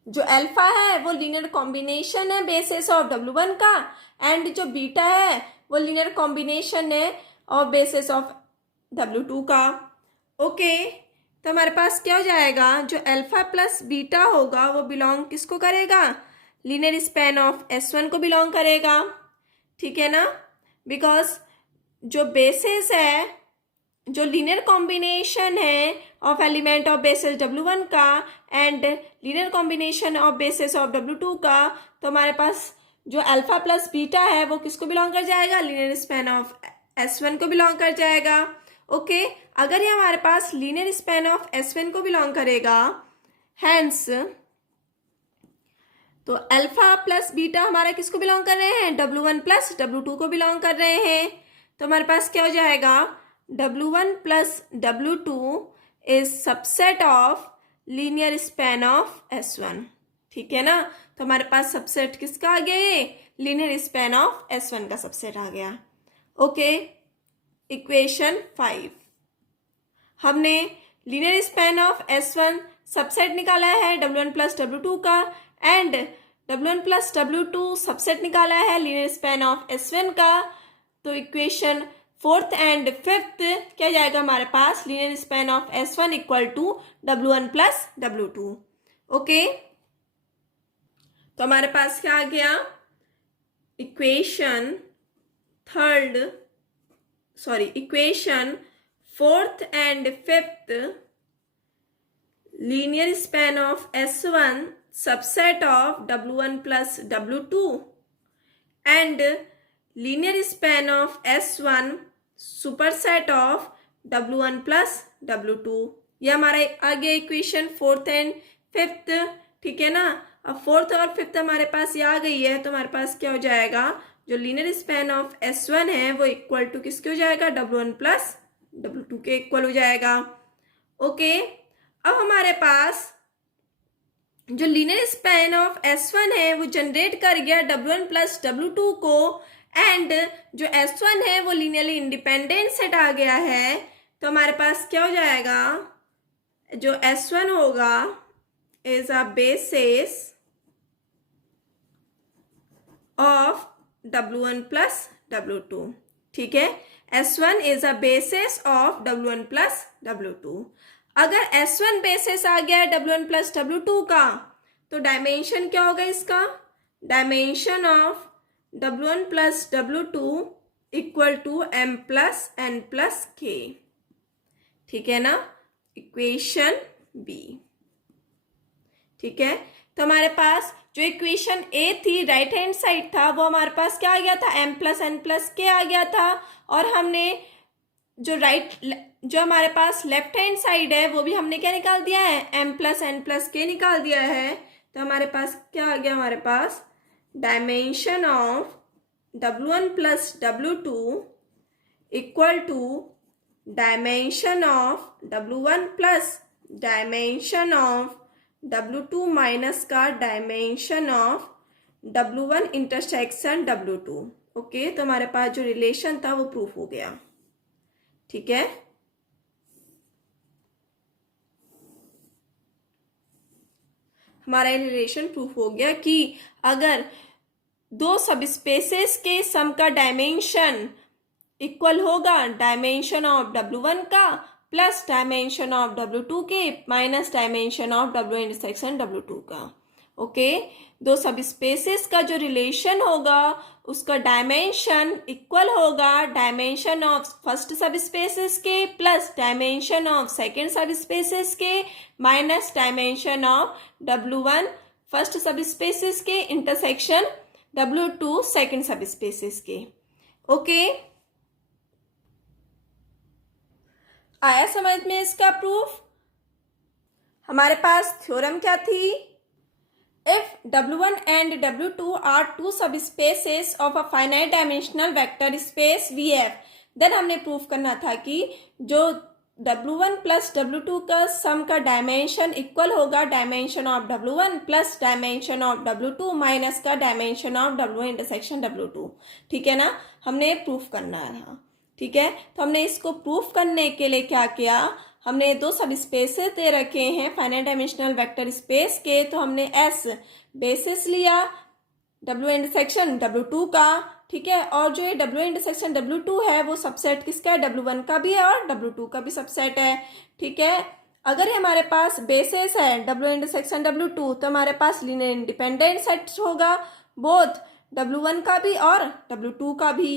जो alpha है वो linear combination है basis of W1 का, and जो beta है वो linear combination है of basis of W2 का। ओके, तो हमारे पास क्या हो जाएगा, जो अल्फा प्लस बीटा होगा वो बिलोंग किसको करेगा, लीनियर स्पैन ऑफ S1 को बिलोंग करेगा। ठीक है ना, बिकॉज जो बेसिस है जो लीनियर कॉम्बिनेशन है of element of basis W1 का and linear combination of basis of W2 का, तो हमारे पास जो अल्फा प्लस बीटा है वो किसको बिलोंग कर जाएगा, लीनियर स्पैन ऑफ S1 को बिलोंग कर जाएगा। ओके, अगर ये हमारे पास लीनियर स्पैन ऑफ S1 को बिलोंग करेगा, हैंस तो अल्फा प्लस बीटा हमारा किसको बिलोंग कर रहे हैं, W1 प्लस W2 को बिलोंग कर रहे हैं। तो हमारे पास क्या हो जाएगा, W1 plus W2 is subset of linear span of S1। ठीक है ना, तो हमारे पास सबसेट किसका आ गया, ये लीनियर स्पैन ऑफ S1 का सबसेट आ गया। ओके, इक्वेशन 5 हमने linear span of S1 subset निकाला है W1 प्लस W2 का and W1 plus W2 subset निकाला है लीनियर स्पैन ऑफ S1 का। तो इक्वेशन 4th एंड 5th क्या जाएगा हमारे पास, linear span of S1 equal to W1 plus W2। Okay, तो हमारे पास क्या आ गया, equation 4th and 5th linear span of S1 subset of W1 plus W2 and linear span of S1 superset of W1 plus W2। ये हमारा आ गया equation 4th and 5th। ठीक है ना, अब 4th और 5th हमारे पास ये आ गई है, तो हमारे पास क्या हो जाएगा, जो लीनियर स्पैन ऑफ S1 है वो इक्वल टू किसके हो जाएगा, W1 प्लस W2 के इक्वल हो जाएगा। ओके, अब हमारे पास जो लीनियर स्पैन ऑफ S1 है वो जनरेट कर गया W1 प्लस W2 को एंड जो S1 है वो लीनियरली इंडिपेंडेंट सेट आ गया है। तो हमारे पास क्या हो जाएगा, जो S1 होगा is a basis of W1 plus W2। ठीक है, S1 is a basis of W1 plus W2। अगर S1 बेसिस आ गया है W1 प्लस W2 का, तो डायमेंशन क्या होगा इसका, dimension of W1 plus W2 equal to M plus N plus K। ठीक है ना, इक्वेशन B। ठीक है, तो हमारे पास जो इक्वेशन A थी राइट हैंड साइड था, वो हमारे पास क्या आ गया था, M plus N plus K आ गया था। और हमने जो हमारे पास लेफ्ट हैंड साइड है वो भी हमने क्या निकाल दिया है, M plus N plus K निकाल दिया है। तो हमारे पास क्या आ गया, हमारे पास dimension of W1 plus W2 equal to dimension of W1 plus dimension of W2 minus का dimension of W1 intersection W2। Okay, तो हमारे पास जो रिलेशन था वो प्रूफ हो गया। ठीक है, हमारा रिलेशन प्रूफ हो गया कि अगर दो सब स्पेसेस के सम का डायमेंशन इक्वल होगा डायमेंशन ऑफ W1 का प्लस डायमेंशन ऑफ W2 के minus dimension of W intersection W2 का। ओके, दो सब स्पेसेस का जो रिलेशन होगा उसका डायमेंशन इक्वल होगा dimension of first subspaces के प्लस डायमेंशन ऑफ सेकेंड सब स्पेसेस के minus dimension of W1 first subspaces के इंटरसेक्शन W2 सेकेंड सब स्पेसेस के। ओके, आया समझ में इसका प्रूफ। हमारे पास थ्योरम क्या थी, if W1 and W2 are two subspaces of a finite dimensional vector space VF, then हमने प्रूफ करना था कि जो W1 प्लस W2 का सम का डायमेंशन इक्वल होगा dimension of W1 plus dimension of W2 minus का dimension of W1 intersection W2। ठीक है ना, हमने प्रूफ करना था। ठीक है, तो हमने इसको प्रूफ करने के लिए क्या किया, हमने दो सब स्पेसेस दे रखे हैं फाइनाइट डायमेंशनल वेक्टर स्पेस के, तो हमने S बेसिस लिया W इंटरसेक्शन W2 का। ठीक है, और जो ये W इंटरसेक्शन W2 है वो सबसेट किसका है, W1 का भी है और W2 का भी सबसेट है। ठीक है, अगर हमारे पास बेसिस है W इंटरसेक्शन W2 तो हमारे पास लीनियर इंडिपेंडेंट सेट होगा बोथ W1 का भी और W2 का भी।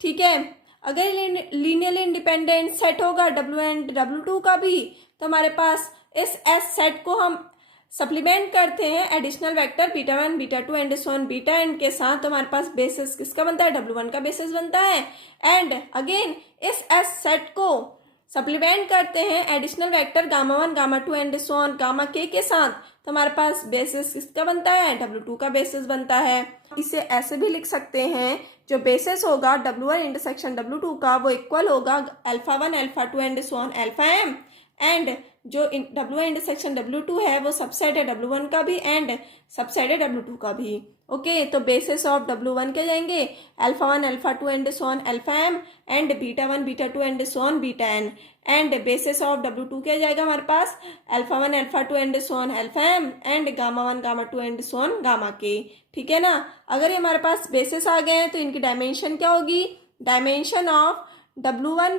ठीक है, अगर लीनियरली इंडिपेंडेंट सेट होगा W1 W2 का भी, तो हमारे पास इस S सेट को हम सप्लीमेंट करते हैं additional vector β1 β2 and so on βn के साथ, तो हमारे पास बेसिस किसका बनता है, W1 का बेसिस बनता है। एंड अगेन इस S सेट को सप्लीमेंट करते हैं additional vector γ1 γ2 and so on γk के साथ, तो हमारे पास बेसिस किसका बनता है, W2 का बेसिस बनता है। इसे ऐसे भी लिख सकते हैं, जो बेसिस होगा W1 इंटरसेक्शन W2 का वो इक्वल होगा α1 α2 and so on αm, and जो W1 इंटरसेक्शन W2 है वो सबसेट है W1 का भी एंड सबसेट है W2 का भी। ओके, तो बेसिस ऑफ W1 के जाएंगे α1 α2 and so on αm and β1 β2 and so on βn, and basis of W2 के जाएगा हमारे पास α1 α2 and so on αm and γ1 γ2 and so on γk। ठीक है ना। अगर ये हमारे पास बेसिस आ गए हैं तो इनकी डायमेंशन क्या होगी, dimension of W1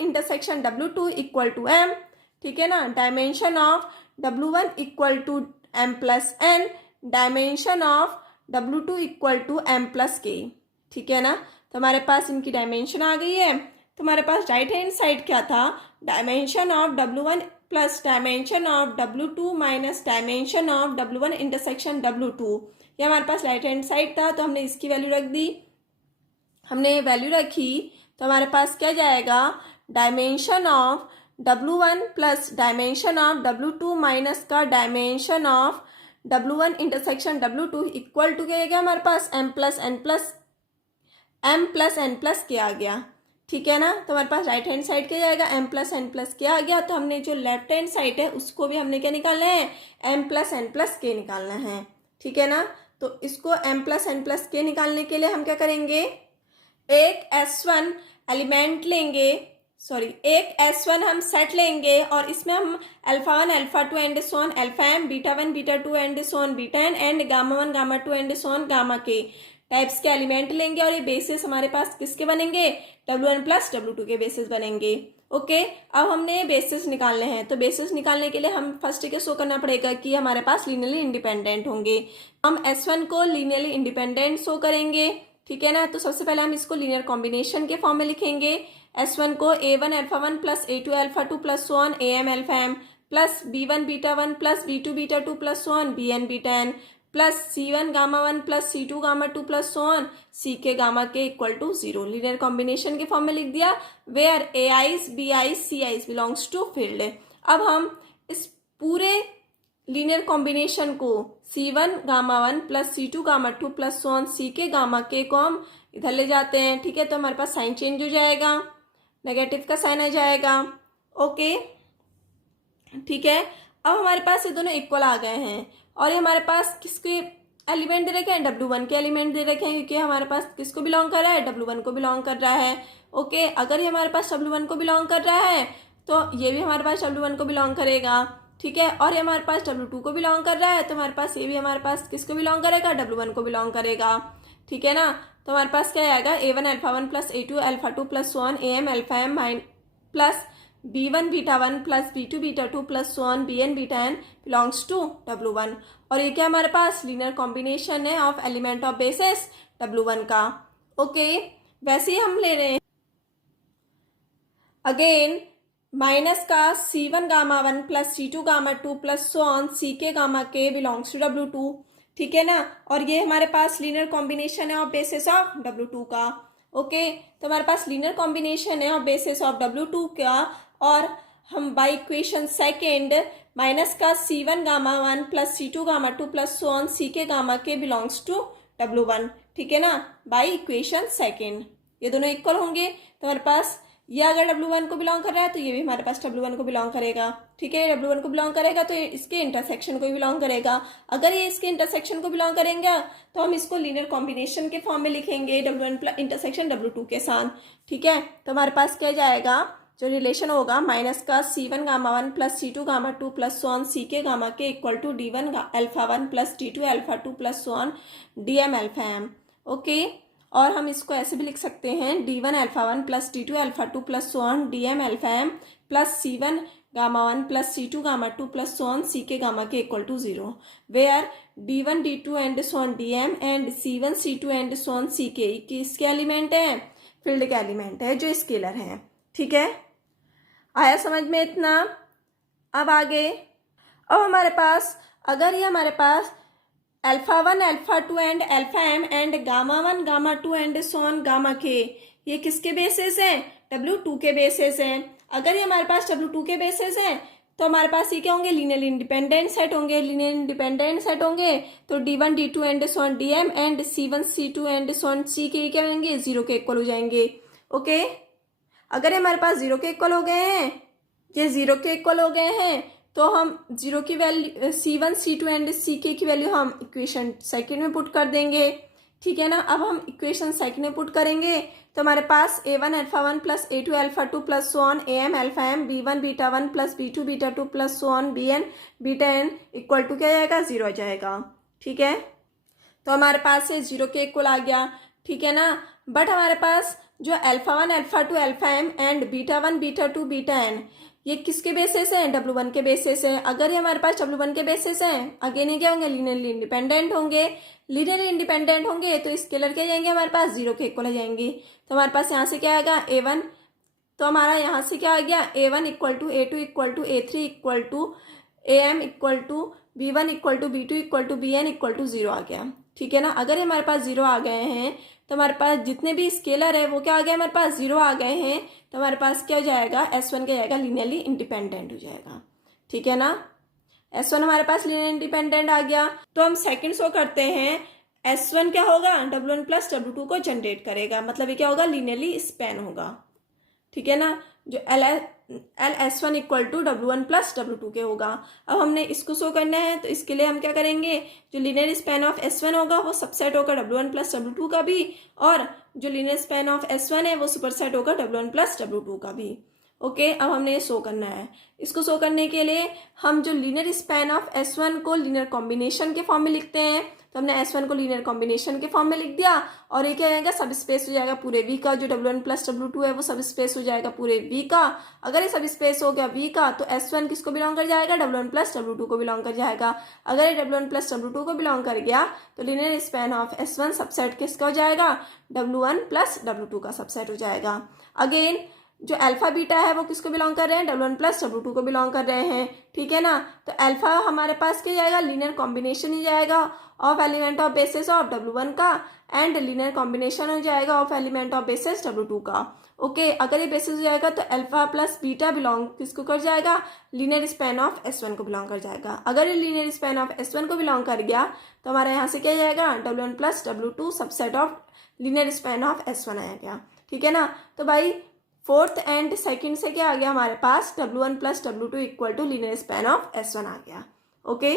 intersection W2 equal to m। ठीक है ना। Dimension of W1 equal to m plus n, dimension of W2 equal to m plus k। ठीक है ना। तो हमारे पास इनकी डायमेंशन आ गई है। तो हमारे पास राइट हैंड साइड क्या था, dimension of W1 plus dimension of W2 minus dimension of W1 intersection W2, ये हमारे पास राइट हैंड साइड था। तो हमने इसकी वैल्यू रख दी, हमने वैल्यू रखी, तो हमारे पास क्या जाएगा, dimension of W1 plus dimension of W2 minus का dimension of W1 intersection W2 equal to क्या आ गया हमारे पास m plus n plus k आ गया। ठीक है ना। तो हमारे पास राइट हैंड साइड क्या जाएगा, m plus n plus k आ गया। तो हमने जो लेफ्ट हैंड साइड है उसको भी हमने क्या निकालना है, m प्लस n प्लस के निकालना है। ठीक है ना। तो इसको m प्लस n प्लस के निकालने के लिए हम क्या करेंगे, एक S1 एलिमेंट लेंगे, एक S1 हम सेट लेंगे और इसमें हम α1 α2 and so on αm β1 β2 and so on βn and γ1 γ2 and so on γk types के एलिमेंट लेंगे और ये बेसिस हमारे पास किसके बनेंगे, W1 प्लस W2 के बेसिस बनेंगे। ओके, अब हमने बेसिस निकालने हैं। तो बेसिस निकालने के लिए हम फर्स्ट क्या शो करना पड़ेगा कि हमारे पास लीनियरली इंडिपेंडेंट होंगे। हम S1 को लीनियरली इंडिपेंडेंट शो करेंगे। ठीक है ना। तो सबसे पहले हम इसको लीनियर कॉम्बिनेशन के फॉर्म में लिखेंगे। S1 को A1 α1 plus A2 α2 plus so on AM αm plus B1 β1 plus B2 β2 plus so on Bn βn plus C1 γ1 plus C2 γ2 plus so on Ck γk equal to 0। Linear combination के form में लिख दिया, where Ai's Bi's Ci's belongs to field. अब हम इस पूरे linear combination को C1 γ1 plus C2 γ2 plus so on Ck γk को हम इधर ले जाते हैं। ठीक है। तो हमारे पास साइन चेंज हो जाएगा, नेगेटिव का साइन आ जाएगा। ओके, ठीक है। अब हमारे पास ये दोनों इक्वल आ गए हैं और ये हमारे पास किसके एलिमेंट दे रखे हैं, W1 के एलिमेंट दे रखे हैं, क्योंकि हमारे पास किसको बिलोंग कर रहा है, W1 को बिलोंग कर रहा है। ओके, अगर ये हमारे पास W1 को बिलोंग कर रहा है तो ये भी हमारे पास W1 को बिलोंग करेगा। ठीक है। और ये हमारे पास W2 को बिलोंग कर रहा है तो हमारे पास ये भी हमारे पास किसको बिलोंग करेगा, W1 को बिलोंग करेगा। ठीक है ना। तो हमारे पास क्या आएगा, A1 α1 plus A2 α2 plus so on AM αm plus B1 β1 plus B2 β2 plus so on Bn βn belongs to W1। और ये क्या हमारे पास लीनियर कॉम्बिनेशन है of element of basis W1 का। ओके, वैसे ही हम ले रहे हैं अगेन माइनस का C1 γ1 plus C2 γ2 plus so on Ck γk belongs to W2। ठीक है ना। और ये हमारे पास लीनियर कॉम्बिनेशन है ऑफ बेसिस ऑफ W2 का। ओके, तो हमारे पास लीनियर कॉम्बिनेशन है ऑफ बेसिस ऑफ W2 का और हम बाय इक्वेशन सेकेंड माइनस का C1 γ1 plus C2 γ2 plus so on Ck γk belongs to W1। ठीक है ना, बाय इक्वेशन सेकेंड ये दोनों इक्वल होंगे। तो हमारे पास ये अगर W1 को बिलोंग कर रहा है तो ये भी हमारे पास W1 को बिलोंग करेगा। ठीक है, W1 को बिलोंग करेगा तो इसके इंटरसेक्शन को भी बिलोंग करेगा। अगर ये इसके इंटरसेक्शन को बिलोंग करेंगे तो हम इसको लीनियर कॉम्बिनेशन के फॉर्म में लिखेंगे W1 इंटरसेक्शन W2 के साथ। ठीक है। तो हमारे पास क्या जाएगा, जो रिलेशन होगा माइनस का C1 γ1 plus C2 γ2 plus so on Ck γk equal to D1 α1 plus D2 α2 plus so on Dm αm। Okay, और हम इसको ऐसे भी लिख सकते हैं D1 α1 plus D2 α2 plus so on Dm αm plus C1 gamma 1 plus C2 gamma 2 plus so on C k gamma k equal to 0, where D1 D2 and so on DM and C1 C2 and so on C k किसके element है? Field के element है जो scalar है। ठीक है, आया समझ में इतना? अब आगे, अब हमारे पास अगर ये हमारे पास alpha 1 alpha 2 and alpha m and gamma 1 gamma 2 and so on gamma k, ये किसके बेसिस हैं? W2 के बेसिस हैं। अगर ये हमारे पास W2 के बेसिस हैं तो हमारे पास ये क्या होंगे? लीनियरली इंडिपेंडेंट सेट होंगे। लीनियर इंडिपेंडेंट सेट होंगे तो D1 D2 and so on DM and C1 C2 and so on C के क्या होंगे? 0 के इक्वल हो जाएंगे। ओके, अगर ये हमारे पास 0 के इक्वल हो गए हैं, ये 0 के इक्वल हो गए हैं, तो हम 0 की value C1 C2 and CK की वैल्यू हम इक्वेशन सेकंड में पुट कर देंगे। ठीक है ना, अब हम इक्वेशन सेकंड में पुट करेंगे तो हमारे पास A1 alpha 1 plus A2 alpha 2 plus so on AM alpha M B1 beta 1 plus B2 beta 2 plus so on BN beta N equal to क्या आएगा? 0 आ जाएगा। ठीक है, तो हमारे पास ये 0 के इक्वल आ गया। ठीक है ना, बट हमारे पास जो alpha 1 alpha 2 alpha M and beta 1 beta 2 beta N ये किसके बेसिस है? W1 के बेसिस है। अगर ये हमारे पास W1 के बेसिस है, अगेन ये क्या होंगे? लीनियरली इंडिपेंडेंट होंगे। लीनियरली इंडिपेंडेंट होंगे तो स्केलर क्या जाएंगे? हमारे पास 0 के इक्वल आ जाएंगे। तो हमारे पास यहाँ से क्या आएगा? A1, तो हमारा यहाँ से क्या आ गया? A1 equal to A2 equal to A3 equal to AM equal to B1 equal to B2 equal to BN equal to 0 आ गया। ठीक है ना, अगर ये हमारे पास 0 आ गए हैं तो हमारे पास जितने भी स्केलर है वो क्या आ गया? हमारे पास 0 आ गए हैं, तो हमारे पास क्या हो जाएगा? S1 क्या जाएगा? लीनियरली इंडिपेंडेंट हो जाएगा। ठीक है ना, S1 हमारे पास लीनियर इंडिपेंडेंट आ गया। तो हम सेकंड शो करते हैं, S1 क्या होगा? W1 प्लस W2 को जनरेट करेगा, मतलब ये क्या होगा? लीनियरली स्पैन होगा। ठीक है ना, जो LS1 equal to W1 plus W2 के होगा। अब हमने इसको शो करना है तो इसके लिए हम क्या करेंगे? जो लीनियर स्पैन ऑफ S1 होगा वो सबसेट होगा W1 प्लस W2 का भी, और जो लीनियर स्पैन ऑफ S1 है वो सुपरसेट होगा W1 प्लस W2 का भी। ओके, अब हमने ये शो करना है। इसको शो करने के लिए हम जो लीनियर स्पैन ऑफ S1 को लीनियर कॉम्बिनेशन के फॉर्म में लिखते हैं, तो हमने S1 को लीनियर कॉम्बिनेशन के फॉर्म में लिख दिया, और ये क्या आएगा? सब स्पेस हो जाएगा पूरे V का। जो W1 प्लस W2 है वो सब स्पेस हो जाएगा पूरे V का। अगर ये सब स्पेस हो गया V का तो S1 किसको बिलोंग कर जाएगा? W1 प्लस W2 को बिलोंग कर जाएगा। अगर ये W1 प्लस W2 को बिलोंग कर गया तो linear span of S1 subset किसका हो जाएगा? W1 प्लस W2 का सबसेट हो जाएगा। अगेन जो अल्फा बीटा है वो किसको बिलोंग कर रहे हैं? W1 प्लस W2 को बिलोंग कर रहे हैं। ठीक है ना, तो अल्फा हमारे पास क्या जाएगा? लीनियर कॉम्बिनेशन ही जाएगा of element of basis of W1 का, एंड लीनियर कॉम्बिनेशन हो जाएगा of element of basis W2 का। ओके, अगर ये बेसिस हो जाएगा तो अल्फा प्लस बीटा बिलोंग किसको कर जाएगा? लीनियर स्पैन ऑफ S1 को बिलोंग कर जाएगा। अगर ये लीनियर स्पैन ऑफ S1 को बिलोंग कर गया तो हमारा यहाँ से क्या जाएगा? W1 plus W2 subset of linear span of S1 आ गया। ठीक है ना, तो भाई फोर्थ एंड सेकंड से क्या आ गया हमारे पास? W1 plus W2 equal to linear span of S1 आ गया। ओके,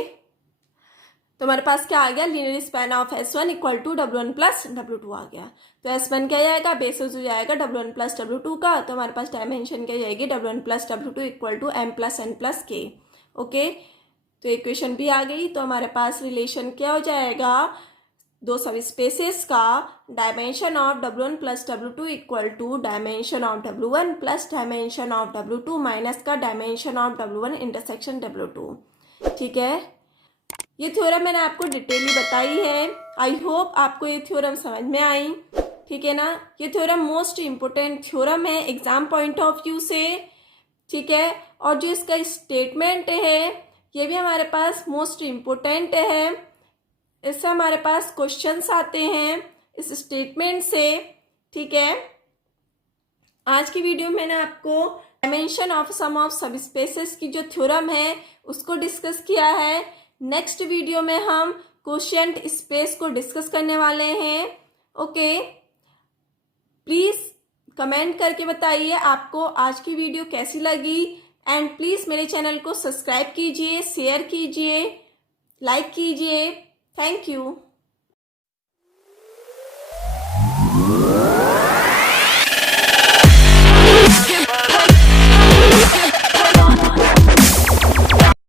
तो हमारे पास क्या आ गया? Linear span of S1 equal to W1 plus W2 आ गया। तो S1 क्या जाएगा? बेसिस हो जाएगा W1 प्लस W2 का, तो हमारे पास डायमेंशन क्या जाएगी? W1 plus W2 equal to M plus N plus K। Okay, तो इक्वेशन भी आ गई। तो हमारे पास रिलेशन क्या हो जाएगा? दो सब स्पेसेस का dimension of W1 plus W2 equal to dimension of W1 plus dimension of W2 minus का dimension of W1 intersection W2। ठीक है, ये थ्योरम मैंने आपको डिटेली बताई है। आई होप आपको ये थ्योरम समझ में आई। ठीक है ना, ये थ्योरम मोस्ट इम्पोर्टेंट थ्योरम है एग्जाम पॉइंट ऑफ व्यू से। ठीक है, और जो इसका स्टेटमेंट है ये भी हमारे पास मोस्ट इम्पोर्टेंट है। इससे हमारे पास क्वेश्चंस आते हैं इस स्टेटमेंट से। ठीक है, आज की वीडियो में मैंने आपको डायमेंशन ऑफ सम ऑफ सब स्पेसेस की जो थ्योरम है उसको डिस्कस किया है। नेक्स्ट वीडियो में हम क्वोशिएंट स्पेस को डिस्कस करने वाले हैं। ओके, प्लीज कमेंट करके बताइए आपको आज की वीडियो कैसी लगी, एंड प्लीज मेरे चैनल को सब्सक्राइब कीजिए, शेयर कीजिए, लाइक कीजिए। Thank you.